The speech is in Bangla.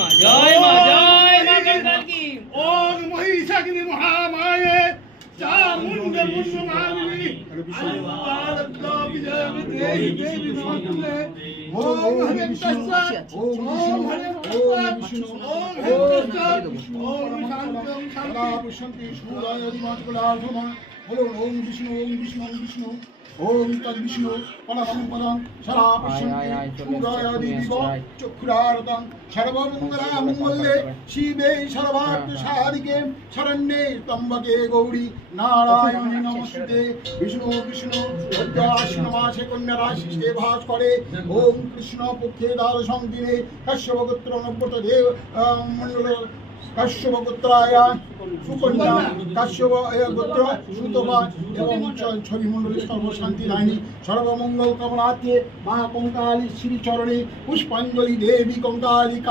মা জয় মা জয় মা গঙ্গা কি ওম মহিষাগ্নি মহামায়ে চামুণ্ডে মুন্ডমালিনী আলবালব্ধ বিজয়মে দেহি দেবী নমস্তুতে ওম হরে কৃষ্ণ ওম হরে কৃষ্ণ ওম হরে কৃষ্ণ ওম শান্তি শান্তি শান্তি সুরায় দিমাচকলাধমা বলো ওম বিষ্ণু ওম বিষ্ণু ওম বিষ্ণু ওম তদ বিষ্ণু পরমং পদং সদা পশ্যন্তি সুরায় দিবিব চক্ষুরারতং সর্বমঙ্গলা মঙ্গলে শিবে সর্বার্থ সাধিকে শরণ্যে ত্র্যম্বকে গৌরী নারায়ণী নমস্তুতে বিষ্ণু বিষ্ণু অধ্যাশ্বিন মাসে কন্যা রাশিতে ভাস করে ওম কৃষ্ণ পক্ষে দ্বাদশং দিনে কশ্যপ গোত্র নব্রত দেব মণ্ডল কাশ্যপ গোত্রায় সুকন্যা কাশ্যপ গোত্র সুতপা এবং ছবি মণ্ডলের সর্বশান্তি রানী সর্বমঙ্গল কামনার্থে মা কঙ্কালী শ্রীচরণে পুষ্পাঞ্জলি দেবী কঙ্কালী